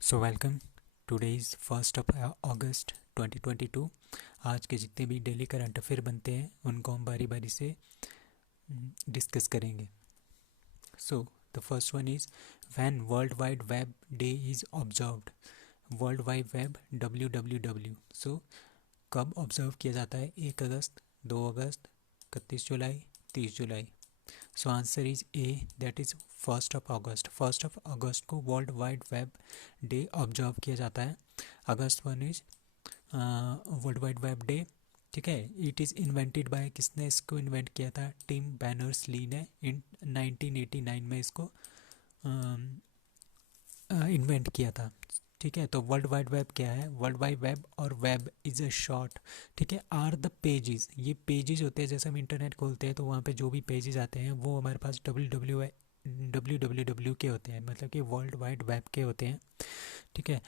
So welcome. Today is 1 अगस्त 2022। आज के जितने भी डेली करंट अफेयर बनते हैं उनको हम बारी बारी से डिस्कस करेंगे। So the first one is when world wide web day is observed. World wide web WWW। So कब ऑब्जर्व किया जाता है? 1 अगस्त, 2 अगस्त, 31 जुलाई, 30 जुलाई। So answer is A, that is 1 August. 1 अगस्त को world wide web day observe किया जाता है। August 1 is world wide web day. ठीक है, इट इज़ इन्वेंटेड बाय, किसने इसको इन्वेंट किया था? टिम बैनर्स ली ने इन 1989 में इसको इन्वेंट किया था। ठीक है, तो वर्ल्ड वाइड वेब क्या है? वर्ल्ड वाइड वेब और वेब इज़ अ शॉर्ट, ठीक है, आर द पेजेस। ये पेजेस होते हैं, जैसे हम इंटरनेट खोलते हैं तो वहाँ पे जो भी पेजेस आते हैं वो हमारे पास WWW के होते हैं, मतलब कि वर्ल्ड वाइड वेब के होते हैं। ठीक है,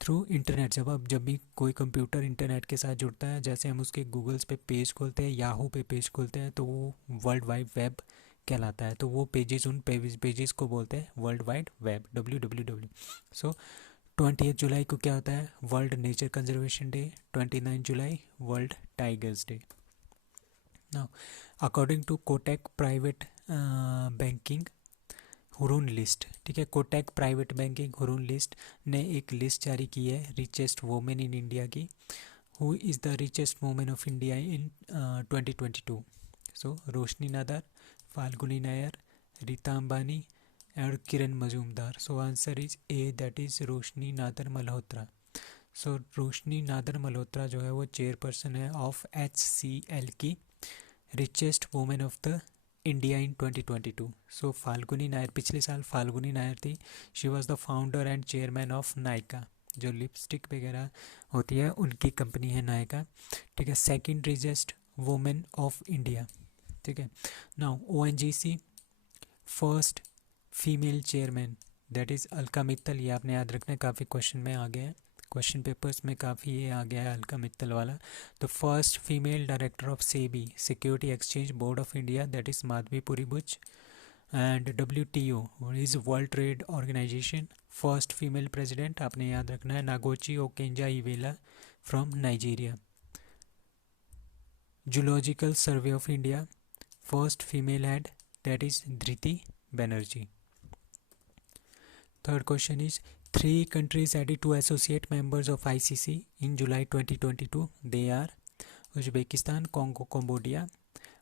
थ्रू इंटरनेट, जब भी कोई कंप्यूटर इंटरनेट के साथ जुड़ता है, जैसे हम उसके गूगल्स पे पेज खोलते हैं, याहू पे पेज खोलते हैं, तो वो वर्ल्ड वाइड वेब कहलाता है। तो वो पेजेस, उन पेजेस को बोलते हैं world wide web, WWW। So 20 जुलाई को क्या होता है? World nature conservation day. 29 जुलाई world tigers day. Now according to Kotak private banking Hurun list, ठीक है, Kotak private banking Hurun list ने एक लिस्ट जारी की है रिचेस्ट वोमेन इन इंडिया की। Who is the richest women of India in 2022? So Roshni Nadar, Falguni Nayar, Rita Ambani और किरण मजूमदार। सो answer is A, that is Roshni Nadar Malhotra. So Roshni Nadar Malhotra जो है वो चेयरपर्सन है ऑफ HCL की, richest women of the India in 2022। So Falguni Nayar, पिछले साल फाल्गुनी नायर थी। She was the founder and chairman of Nykaa, जो लिपस्टिक वगैरह होती है उनकी कंपनी है नायका। ठीक है, second richest women of India. ठीक है, now ONGC first female chairman, that is Alka Mittal. ये आपने याद रखना है, काफ़ी क्वेश्चन में आ गया है, क्वेश्चन पेपर्स में काफ़ी ये आ गया है अलका मित्तल वाला। तो first female director of SEBI, security exchange board of India, that is Madhabi Puri Buch. And WTO is world trade organisation, first female president आपने याद रखना है Ngozi Okonjo Iweala from Nigeria. Zoological survey of India, first female head, that is Dhriti Banerjee. Third question is, three countries added to associate members of ICC in July 2022. They are Uzbekistan, Congo, Cambodia,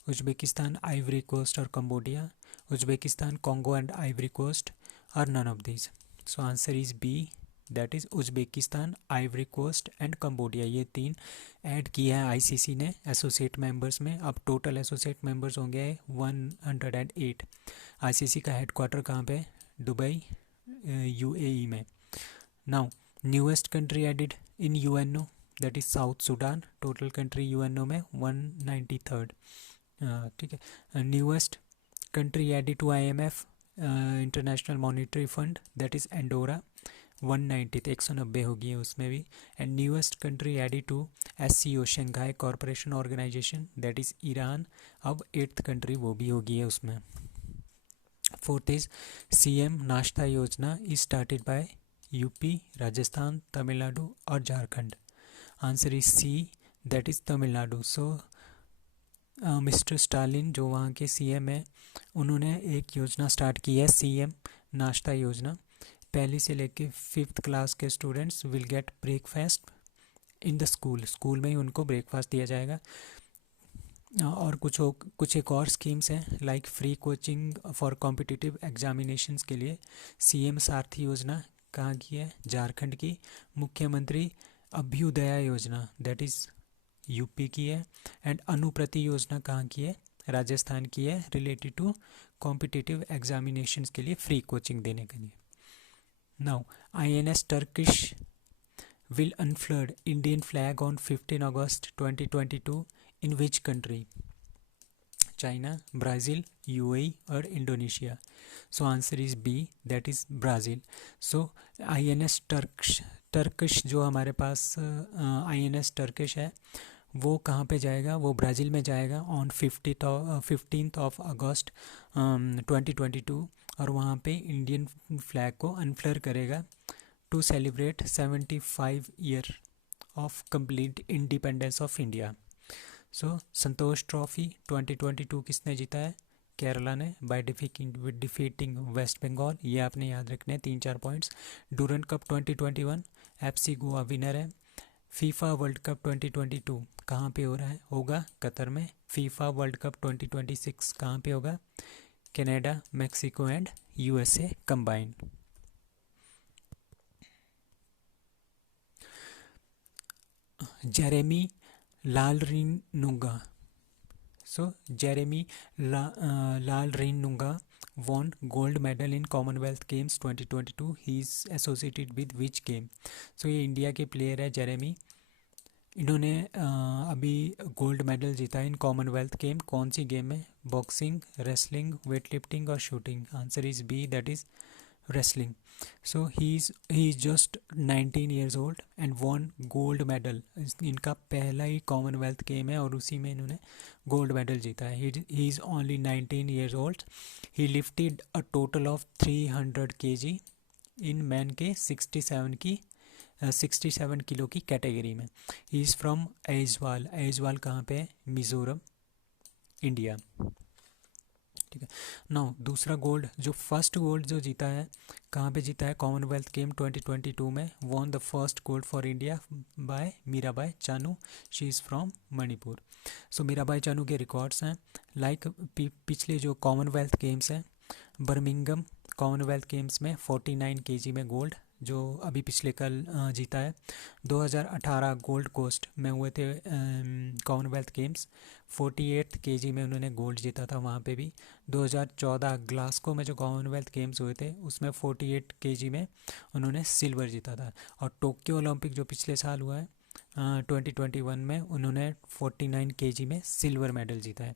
Uzbekistan, Ivory Coast or Cambodia, Uzbekistan, Congo and Ivory Coast, or none of these. So answer is B, that is Uzbekistan, Ivory Coast and Cambodia. ये तीन add किया है ICC ने associate members में। अब total associate members होंगे 108। ICC का headquarter कहाँ पे? दुबई, UAE में। Now newest country added in UNO, that is South Sudan. Total country UNO में 193rd। ठीक है, newest country added to IMF international monetary fund, that is Andorra, 190th, 190 होगी है उसमें भी। And newest country added to SCO Shanghai corporation organisation, that is Iran, अब 8th country वो भी होगी है उसमें। फोर्थ इज CM नाश्ता योजना is started by UP, Rajasthan, Tamil Nadu और Jharkhand. Answer is C, that is Tamil Nadu. So mister Stalin जो वहाँ के CM हैं, उन्होंने एक योजना स्टार्ट की है CM नाश्ता योजना। पहली से लेके 5th क्लास के students will get breakfast in the school, school में ही उनको ब्रेकफास्ट दिया जाएगा। और कुछ एक और स्कीम्स हैं, like free coaching for competitive examinations के लिए। CM सारथी योजना कहाँ की है? झारखंड की। मुख्यमंत्री अभ्युदया योजना, दैट इज़ UP की है। एंड अनुप्रति योजना कहाँ की है? राजस्थान की है, रिलेटेड टू कॉम्पिटिटिव एग्जामिनेशंस के लिए फ्री कोचिंग देने के लिए। Now INS Turkish will unfurl Indian flag on 15 August 2022 in which country? China, Brazil, UAE और Indonesia. So answer is B, that is Brazil. So INS Turkish जो हमारे पास INS Turkish है वो कहाँ पे जाएगा? वो ब्राज़ील में जाएगा ऑन 15th of August 2022, और वहाँ पे इंडियन फ्लैग को अनफ्लर करेगा to celebrate 75 year of complete independence of India. So Santosh trophy 2022 किसने जीता है? केरला ने बाय डिफीटिंग वेस्ट बंगाल, ये आपने याद रखने हैं 3-4 points. Durand cup 2021 FC Goa winner है. फीफा वर्ल्ड कप 2022 कहाँ पे हो रहा है? होगा कतर में. फीफा वर्ल्ड कप 2026 कहाँ पे होगा? Canada, Mexico and USA combined. Jeremy Lalrinnunga. So Jeremy Lalrinunga won gold medal in Commonwealth Games 2022. He is associated with which game? So ये इंडिया के प्लेयर है जेरेमी. इन्होंने अभी गोल्ड मेडल जीता है इन कॉमनवेल्थ गेम. कौन सी गेम है? बॉक्सिंग, रेसलिंग, वेट लिफ्टिंग और shooting. Answer is B, that is wrestling. So he is just 19 years old and won gold medal. इनका पहला ही कॉमनवेल्थ गेम है और उसी में इन्होंने गोल्ड मेडल जीता है. he is only 19 years old. he lifted a total of 300 kg in man के 67 किलो की कैटेगरी में. He is from Aizawl. Aizawl कहाँ पे है? मिज़ोरम, इंडिया. ठीक है. नाउ दूसरा गोल्ड, जो फर्स्ट गोल्ड जो जीता है, कहाँ पे जीता है? कॉमनवेल्थ गेम 2022 में. Won the first gold for India by Mirabai Chanu. She is from Manipur. So Mirabai Chanu के रिकॉर्ड्स हैं लाइक पिछले जो कॉमनवेल्थ गेम्स हैं, बर्मिंगम कॉमनवेल्थ गेम्स में 49 kg में गोल्ड, जो अभी पिछले कल जीता है. 2018 गोल्ड कोस्ट में हुए थे कॉमनवेल्थ गेम्स, 48 kg में उन्होंने गोल्ड जीता था वहाँ पे भी. 2014 ग्लासगो में जो कॉमनवेल्थ गेम्स हुए थे उसमें 48 kg में उन्होंने सिल्वर जीता था. और टोक्यो ओलंपिक जो पिछले साल हुआ है 2021 में, उन्होंने 49 kg में सिल्वर मेडल जीता है.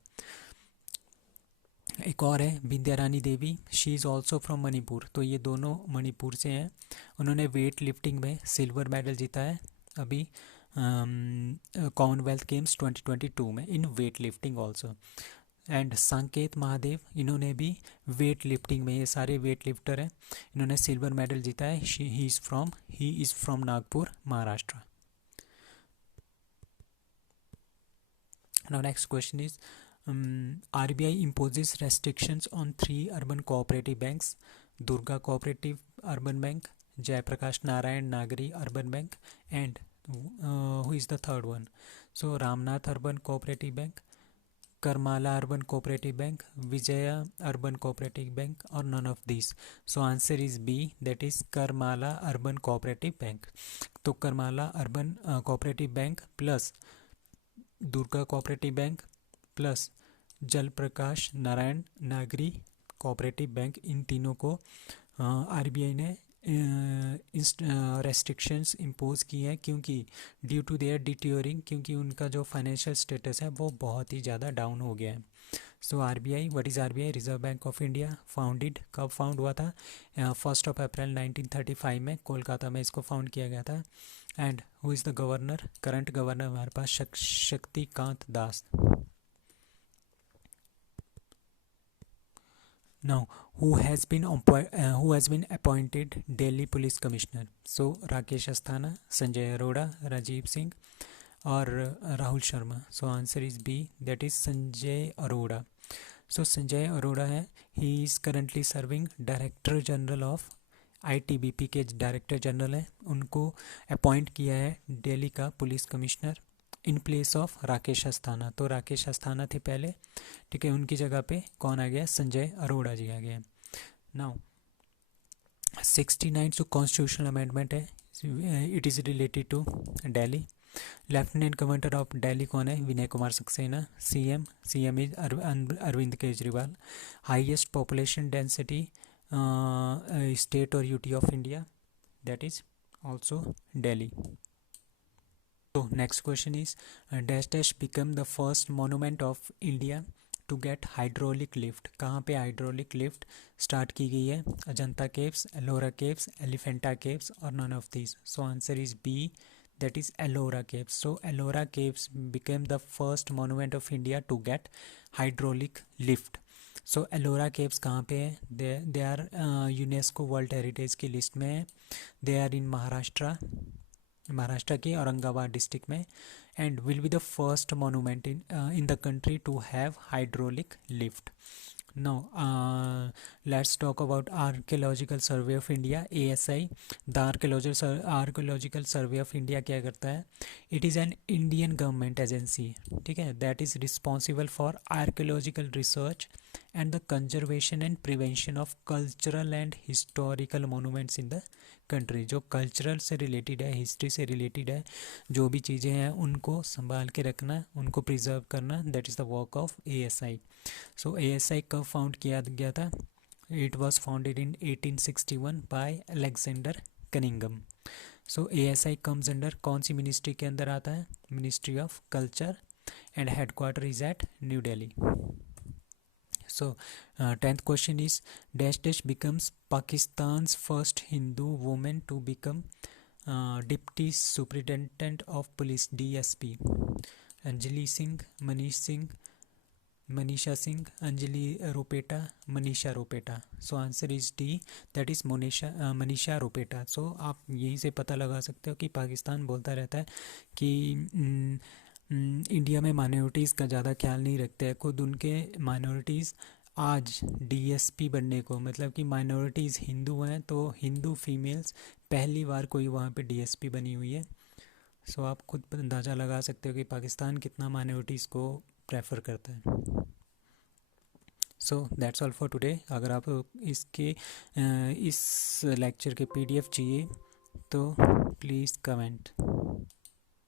एक और है Vindhya Rani Devi. She is also from Manipur. तो ये दोनों मणिपुर से हैं. उन्होंने वेट लिफ्टिंग में सिल्वर मेडल जीता है अभी कॉमनवेल्थ गेम्स 2022 में in weight lifting also. And Sanket Mahadev, इन्होंने भी वेट लिफ्टिंग में, ये सारे वेट लिफ्टर हैं, इन्होंने सिल्वर मेडल जीता है. He is from Nagpur, Maharashtra. Now next question is RBI imposes restrictions on 3 urban cooperative banks: Durga Cooperative Urban Bank, Jayaprakash Narayan Nagari Urban Bank, and who is the third one? So Ramnath Urban Cooperative Bank, Karmala Urban Cooperative Bank, Vijaya Urban Cooperative Bank, or none of these. So answer is B, that is Karmala Urban Cooperative Bank. तो Karmala Urban Cooperative Bank plus Durga Cooperative Bank plus जल प्रकाश नारायण नागरी cooperative bank, इन तीनों को RBI ने restrictions impose की हैं. क्योंकि due to their डिटीरियरिंग, क्योंकि उनका जो फाइनेंशियल स्टेटस है वो बहुत ही ज़्यादा डाउन हो गया है. So RBI, what is RBI? Reserve bank of India. Founded कब फाउंड हुआ था? 1 अप्रैल 1935 में कोलकाता में इसको फाउंड किया गया था. And who is the governor? Current governor हमारे पास Shaktikanta Das. Now, who has been appointed Delhi Police Commissioner? So Rakesh Asthana, Sanjay Arora, Rajiv Singh, or Rahul Sharma. So answer is B, that is Sanjay Arora. So Sanjay Arora है, he is currently serving Director General of ITBP के director general है. उनको appoint किया है दिल्ली का police commissioner in place of Rakesh Asthana. तो राकेश अस्थाना थे पहले, ठीक है. उनकी जगह पे कौन आ गया? संजय अरोड़ा जी आ गए. नाउ 69 जो कॉन्स्टिट्यूशनल अमेंडमेंट है, it is related to Delhi. Lieutenant governor of Delhi कौन है? Vinay Kumar Saxena. CM is Arvind Kejriwal. Highest population density state और UT of India, that is also Delhi. So next question is dash become the first monument of India to get hydraulic lift. कहाँ पे hydraulic lift start की गई है? Ajanta caves, Ellora caves, Elephanta caves, or none of these. So answer is B, that is Ellora caves. So Ellora caves became the first monument of India to get hydraulic lift. So Ellora caves कहाँ पे है? They are UNESCO world heritage की list में है। They are in Maharashtra के Aurangabad district में, and will be the first monument in the country to have hydraulic lift. Now, let's talk about Archaeological Survey of India, ASI. The Archaeological Survey of India क्या करता है? It is an Indian government agency, ठीक है, that is responsible for archaeological research and the conservation and prevention of cultural and historical monuments in the country. जो cultural से related है, history से related है, जो भी चीज़ें हैं उनको संभाल के रखना, उनको प्रिजर्व करना, that is the work of ASI. So ASI कब फाउंड किया गया था? It was founded in 1861 by Alexander Cunningham. So ASI comes under कौन सी मिनिस्ट्री के अंदर आता है? Ministry of culture, and headquarter is at New Delhi. So, 10th question is dash dash becomes Pakistan's first Hindu woman to become Deputy Superintendent of Police, DSP. Anjali Singh, Manish Singh, Manisha Singh, Anjali Ropeta, Manisha Ropeta. So answer is D, that is Manisha Ropeta. So आप यहीं से पता लगा सकते हो कि पाकिस्तान बोलता रहता है कि इंडिया में माइनॉरिटीज़ का ज़्यादा ख्याल नहीं रखते हैं. खुद उनके माइनॉरिटीज़ आज DSP बनने को, मतलब कि माइनॉरिटीज़ हिंदू हैं तो हिंदू फीमेल्स पहली बार कोई वहाँ पे DSP बनी हुई है. सो आप खुद अंदाज़ा लगा सकते हो कि पाकिस्तान कितना माइनॉरिटीज़ को प्रेफर करता है. So that's all for today. अगर आप इसके इस लेक्चर के PDF चाहिए तो प्लीज़ कमेंट.